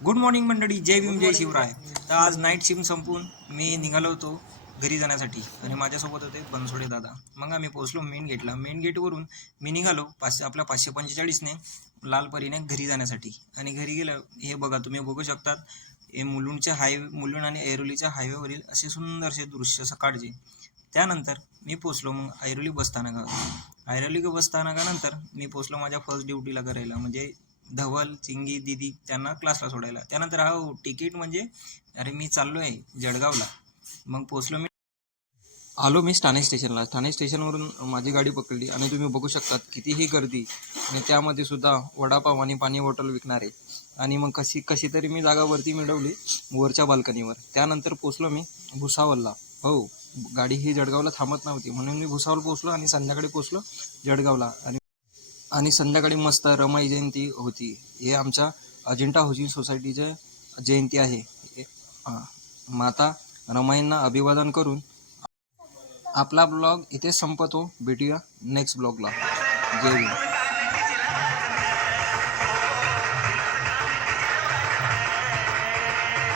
Good morning मंडळी, जय भीम जय शिवराय. तर आज नाईट शिफ्ट संपून मी निघालो होतो घरी जाण्यासाठी आणि माझ्यासोबत होते बनसोडे दादा. मग आम्ही पोहोचलो मेन गेटला. मेन गेटवरून मी निघालो आपल्या 545ने लालपरीने घरी जाण्यासाठी. आणि घरी गेलं, हे बघा तुम्ही बघू शकतात, हे मुलुंड आणि ऐरोलीच्या हायवेवरील असे सुंदरसे दृश्य सकाळचे. त्यानंतर मी पोचलो मग ऐरोली बसस्थानकावर. ऐरोली बसस्थानकानंतर मी पोचलो माझ्या फर्स्ट ड्युटीला करायला, म्हणजे धवल, चिंगी, दीदी त्यांना क्लासला सोडायला. त्यानंतर तिकीट म्हणजे अरे मी चाललो आहे जळगावला. मग पोचलो मी ठाणे स्टेशनला. ठाणे स्टेशनवरून माझी गाडी पकडली आणि तुम्ही बघू शकतात कितीही गर्दी, आणि त्यामध्ये सुद्धा वडापाव आणि पाणी बॉटल विकणारे. आणि मग कशी तरी मी जागा वरती मिळवली वरच्या बाल्कनीवर. त्यानंतर पोचलो मी भुसावळला. हो, गाडी ही जळगावला थांबत नव्हती म्हणून मी भुसावळ पोचलो आणि संध्याकाळी पोचलो जळगावला. आणि संध्याकाळी मस्त रमाई जयंती होती. हे आमच्या अजिंठा हाऊसिंग सोसायटीचे जयंती आहे. माता रमाईंना अभिवादन करून आपला ब्लॉग इथे संपतो. भेटूया नेक्स्ट ब्लॉगला. जय हिंद.